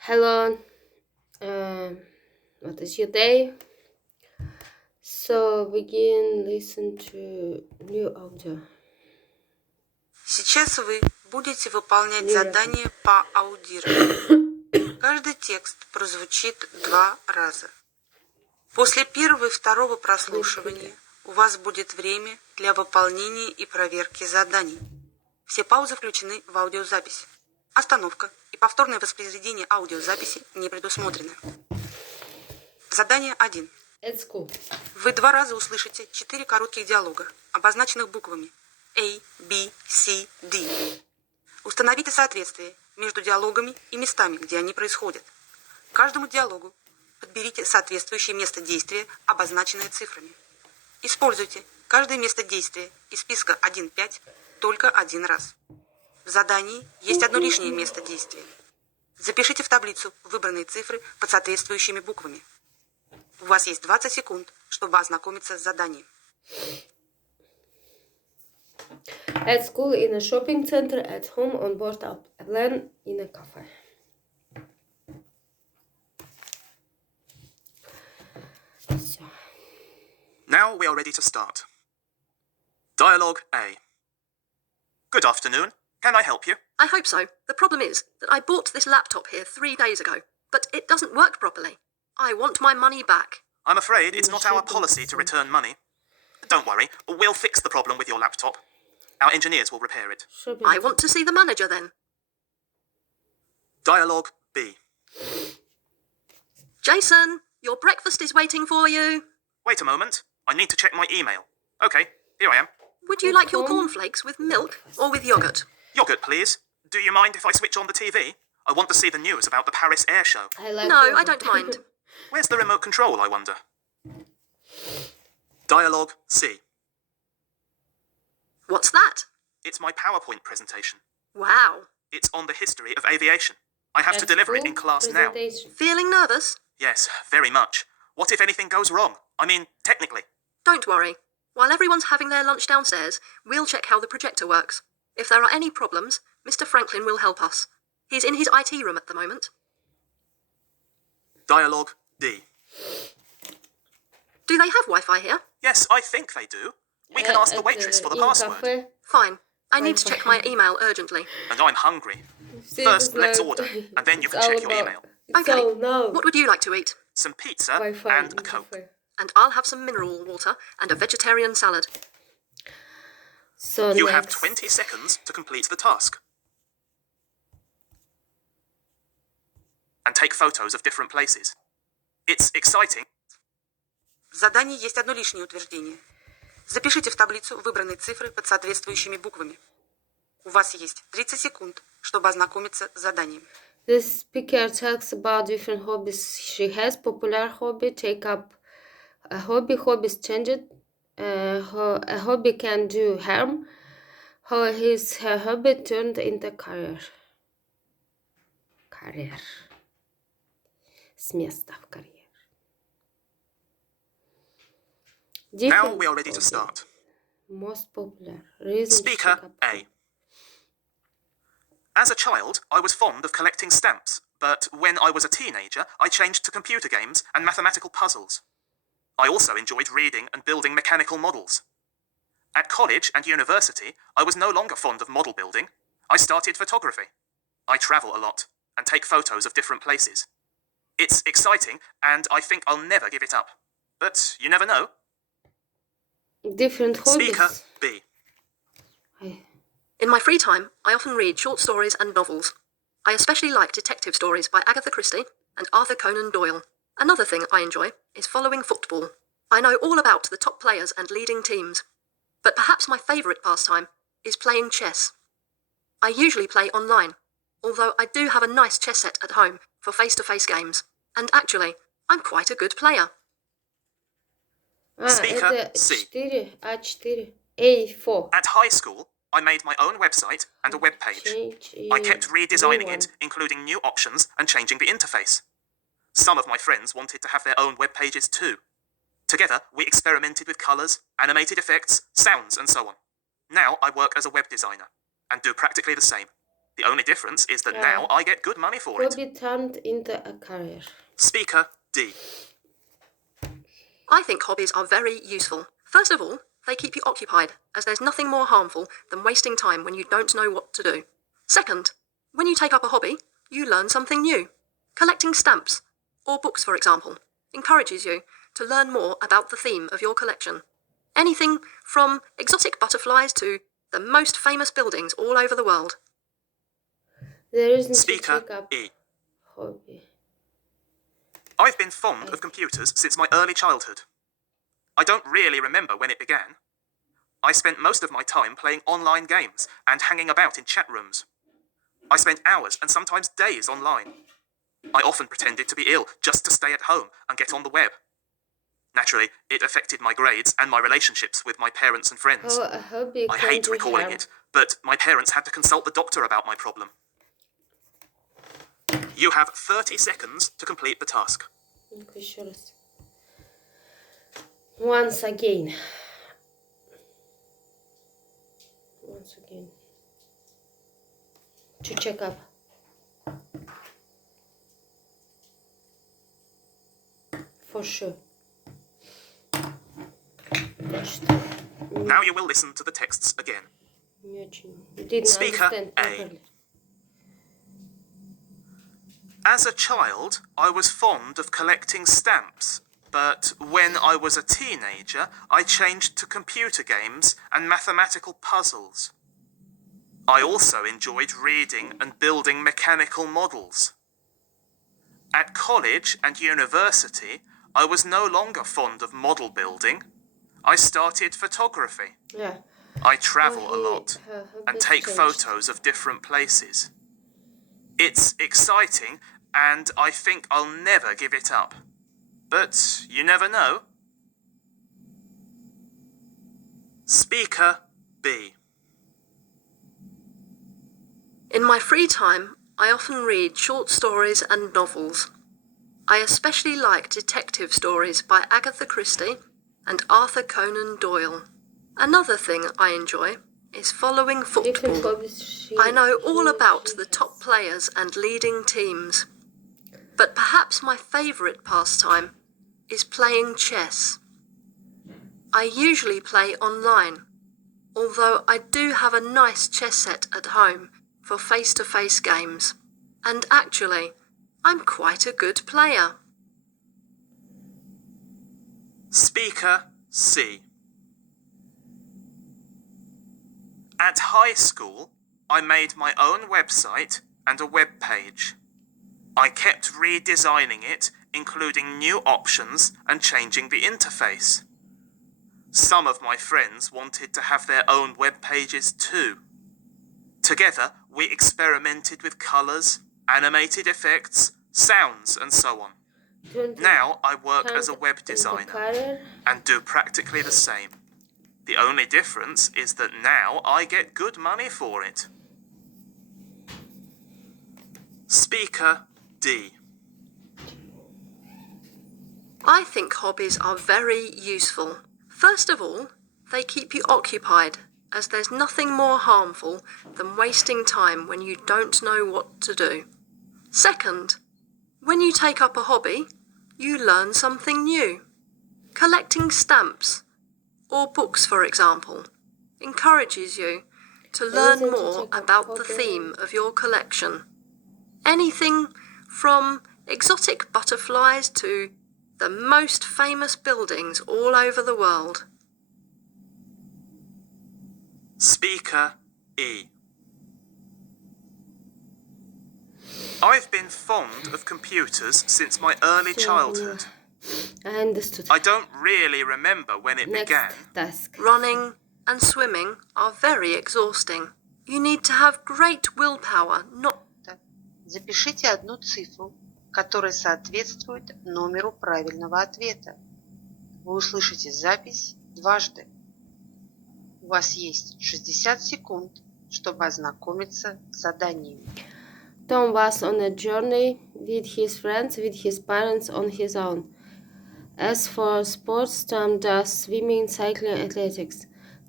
Hello, um, what is your day? So begin listen to new audio. Сейчас вы будете выполнять задание по аудированию. Каждый текст прозвучит 2 раза. После первого и второго прослушивания у вас будет время для выполнения и проверки заданий. Все паузы включены в аудиозапись. Остановка и повторное воспроизведение аудиозаписи не предусмотрены. Задание 1. It's cool. Вы 2 раза услышите 4 коротких диалога, обозначенных буквами A, B, C, D. Установите соответствие между диалогами и местами, где они происходят. Каждому диалогу подберите соответствующее место действия, обозначенное цифрами. Используйте каждое место действия из списка 1-5 только один раз. В задании есть одно лишнее место действия. Запишите в таблицу выбранные цифры под соответствующими буквами. У вас есть 20 секунд, чтобы ознакомиться с заданием. At school, in a shopping center, at home, on board a plane, in a cafe. Всё. Now we are ready to start. Dialogue A. Good afternoon. Can I help you? I hope so. The problem is that I bought this laptop here 3 days ago, but it doesn't work properly. I want my money back. I'm afraid it's not our policy to return money. Don't worry, we'll fix the problem with your laptop. Our engineers will repair it. I want to see the manager then. Dialogue B. Jason, your breakfast is waiting for you. Wait a moment. I need to check my email. Okay, here I am. Would you like your cornflakes with milk or with yogurt? Yogurt, please. Do you mind if I switch on the TV? I want to see the news about the Paris Air Show. No, I don't mind. Where's the remote control, I wonder? Dialogue C. What's that? It's my PowerPoint presentation. Wow. It's on the history of aviation. I have to deliver it in class now. Feeling nervous? Yes, very much. What if anything goes wrong? I mean, technically. Don't worry. While everyone's having their lunch downstairs, we'll check how the projector works. If there are any problems, Mr. Franklin will help us. He's in his IT room at the moment. Dialogue D. Do they have Wi-Fi here? Yes, I think they do. We can ask the waitress for the password. Fine. I need to check my email urgently. And I'm hungry. First, let's order, and then you can check your email. Okay. What would you like to eat? Some pizza and a Coke. And I'll have some mineral water and a vegetarian salad. So You have 20 seconds to complete the task. And take photos of different places. It's exciting. В задании есть одно лишнее утверждение. Запишите в таблицу выбранные цифры под соответствующими буквами. У вас есть 30 секунд, чтобы ознакомиться с заданием. The speaker talks about different hobbies she has. Popular hobby, take up a hobby. Hobbies changed. A hobby can do harm. How her hobby turned into career. Career. С места в карьер. Now we are ready to start. Most popular. Reason Speaker A. As a child, I was fond of collecting stamps, but when I was a teenager, I changed to computer games and mathematical puzzles. I also enjoyed reading and building mechanical models. At college and university, I was no longer fond of model building. I started photography. I travel a lot and take photos of different places. It's exciting, and I think I'll never give it up. But you never know. Different hobbies. Speaker B. In my free time, I often read short stories and novels. I especially like detective stories by Agatha Christie and Arthur Conan Doyle. Another thing I enjoy is following football. I know all about the top players and leading teams. But perhaps my favourite pastime is playing chess. I usually play online, although I do have a nice chess set at home for face-to-face games. And actually, I'm quite a good player. Speaker это C. 4, A4. A4. At high school, I made my own website and a web page. I kept redesigning it, including new options and changing the interface. Some of my friends wanted to have their own web pages too. Together, we experimented with colors, animated effects, sounds, and so on. Now I work as a web designer and do practically the same. The only difference is that Yeah. now I get good money for it. Hobby turned into a career. Speaker D. I think hobbies are very useful. First of all, they keep you occupied, as there's nothing more harmful than wasting time when you don't know what to do. Second, when you take up a hobby, you learn something new. Collecting stamps, or books for example, encourages you to learn more about the theme of your collection. Anything from exotic butterflies to the most famous buildings all over the world. There isn't to Speaker take up E. hobby. I've been fond of computers since my early childhood. I don't really remember when it began. I spent most of my time playing online games and hanging about in chat rooms. I spent hours and sometimes days online. I often pretended to be ill just to stay at home and get on the web. Naturally, it affected my grades and my relationships with my parents and friends. How a hobby I can hate do recalling harm. it, but my parents had to consult the doctor about my problem. You have 30 seconds to complete the task. Ну-ка еще раз. Once again. Once again. To check up. For sure. Now you will listen to the texts again. Не очень. Didn't Speaker understand A. properly. As a child, I was fond of collecting stamps, but when I was a teenager, I changed to computer games and mathematical puzzles. I also enjoyed reading and building mechanical models. At college and university, I was no longer fond of model building. I started photography. Yeah. I travel a Hobby- lot hobby and take changed. photos of different places. It's exciting, and I think I'll never give it up. But you never know. Speaker B. In my free time, I often read short stories and novels. I especially like detective stories by Agatha Christie and Arthur Conan Doyle. Another thing I enjoy is following Different football. hobbies I know all about the top players and leading teams. But perhaps my favourite pastime is playing chess. I usually play online, although I do have a nice chess set at home for face-to-face games. And actually, I'm quite a good player. Speaker C. At high school, I made my own website and a web page. I kept redesigning it, including new options and changing the interface. Some of my friends wanted to have their own web pages too. Together, we experimented with colours, animated effects, sounds, and so on. Now I work as a web designer and do practically the same. The only difference is that now I get good money for it. Speaker D. I think hobbies are very useful. First of all, they keep you occupied, as there's nothing more harmful than wasting time when you don't know what to do. Second, when you take up a hobby, you learn something new. Collecting stamps, or books for example, encourages you to learn more about the theme of your collection. Anything from exotic butterflies to the most famous buildings all over the world. Speaker E. I've been fond of computers since my early childhood. I understood. I don't really remember when it Next began. task. Running and swimming are very exhausting. You need to have great willpower not. Запишите одну цифру, которая соответствует номеру правильного ответа. Вы услышите запись дважды. У вас есть 60 секунд, чтобы ознакомиться с заданием. Tom was on a journey with his friends, with his parents on his own. As for sports, Tom does swimming, cycling, athletics.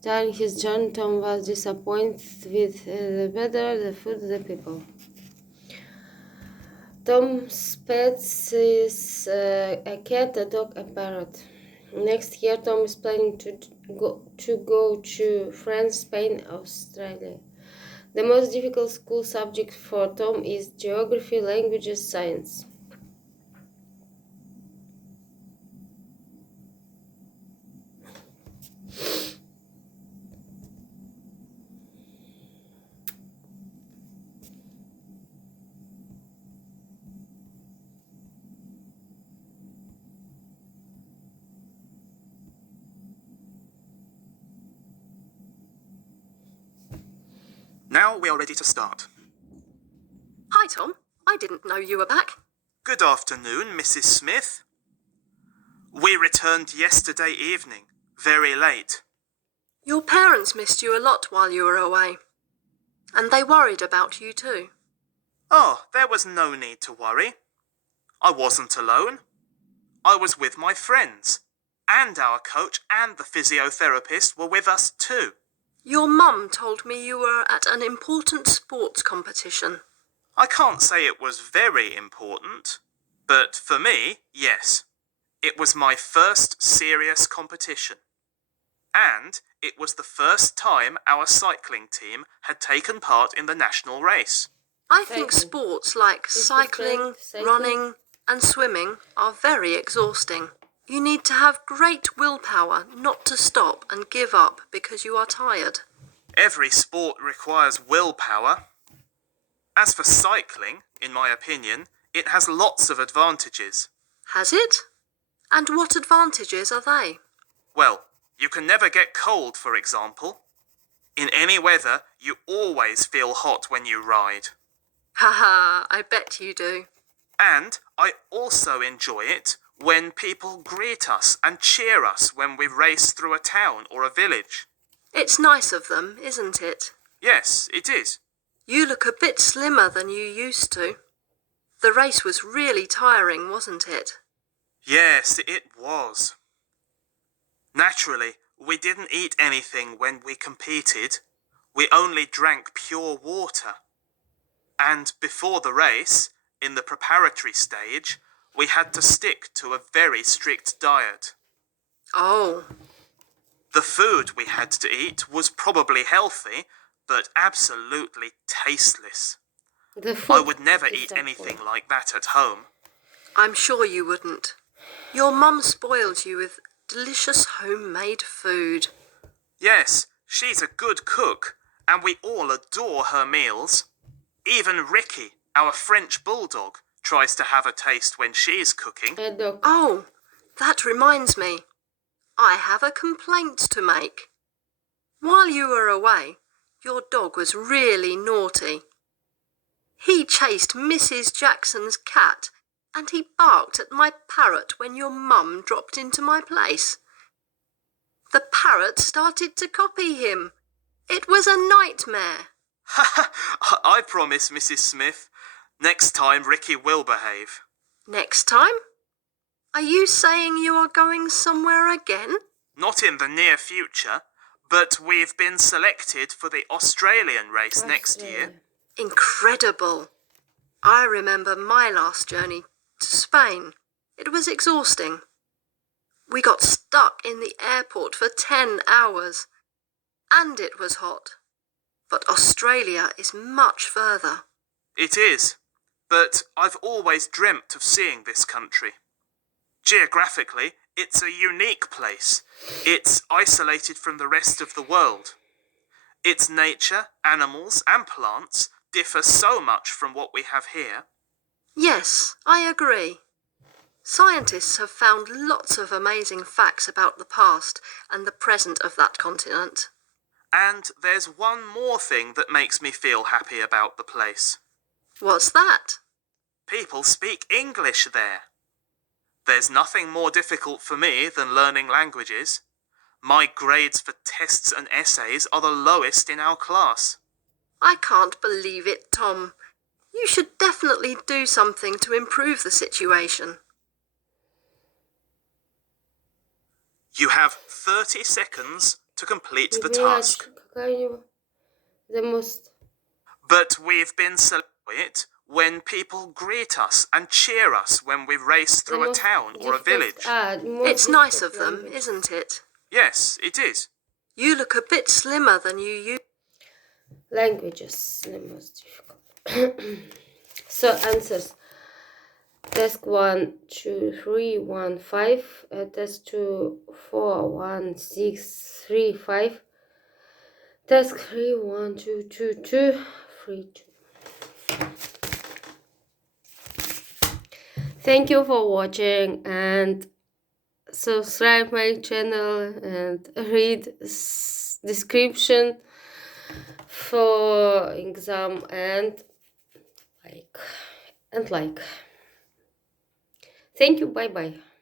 During his journey, Tom was disappointed with the weather, the food, the people. Tom's pets is a cat, a dog, a parrot. Next year, Tom is planning to go to France, Spain, Australia. The most difficult school subject for Tom is geography, languages, science. Now we are ready to start. Hi, Tom. I didn't know you were back. Good afternoon, Mrs. Smith. We returned yesterday evening, very late. Your parents missed you a lot while you were away. And they worried about you too. Oh, there was no need to worry. I wasn't alone. I was with my friends, and our coach and the physiotherapist were with us too. Your mum told me you were at an important sports competition. I can't say it was very important, but for me, yes. It was my first serious competition. And it was the first time our cycling team had taken part in the national race. I think sports like cycling, running, and swimming are very exhausting. You need to have great willpower not to stop and give up because you are tired. Every sport requires willpower. As for cycling, in my opinion, it has lots of advantages. Has it? And what advantages are they? Well, you can never get cold, for example. In any weather, you always feel hot when you ride. Haha, I bet you do. And I also enjoy it when people greet us and cheer us when we race through a town or a village. It's nice of them, isn't it? Yes, it is. You look a bit slimmer than you used to. The race was really tiring, wasn't it? Yes, it was. Naturally, we didn't eat anything when we competed. We only drank pure water. And before the race, in the preparatory stage, we had to stick to a very strict diet. Oh. The food we had to eat was probably healthy, but absolutely tasteless. I would never eat anything like that at home. I'm sure you wouldn't. Your mum spoiled you with delicious homemade food. Yes, she's a good cook, and we all adore her meals. Even Ricky, our French bulldog, tries to have a taste when she's cooking. Oh, that reminds me. I have a complaint to make. While you were away, your dog was really naughty. He chased Mrs. Jackson's cat, and he barked at my parrot when your mum dropped into my place. The parrot started to copy him. It was a nightmare. I promise, Mrs. Smith. Next time, Ricky will behave. Next time? Are you saying you are going somewhere again? Not in the near future, but we've been selected for the Australian race next year. Incredible. I remember my last journey to Spain. It was exhausting. We got stuck in the airport for 10 hours. And it was hot. But Australia is much further. It is, but I've always dreamt of seeing this country. Geographically, it's a unique place. It's isolated from the rest of the world. Its nature, animals and plants differ so much from what we have here. Yes, I agree. Scientists have found lots of amazing facts about the past and the present of that continent. And there's one more thing that makes me feel happy about the place. What's that? People speak English there. There's nothing more difficult for me than learning languages. My grades for tests and essays are the lowest in our class. I can't believe it, Tom. You should definitely do something to improve the situation. You have 30 seconds to complete the Блядь, task. какая у него? The most. But we've been selected when people greet us and cheer us when we race The through a most town or a difficult- village. most It's nice difficult of them, language. isn't it? Yes, it is. You look a bit slimmer than you used. Languages, the most difficult. So answers. Task 1, 2, 3, 1, 5. Task 2, 4, 1, 6, 3, 5. Task 3, 1, 2, 2, 2, 3, 2. Thank you for watching and subscribe my channel and read description for exam and like. Thank you, bye bye.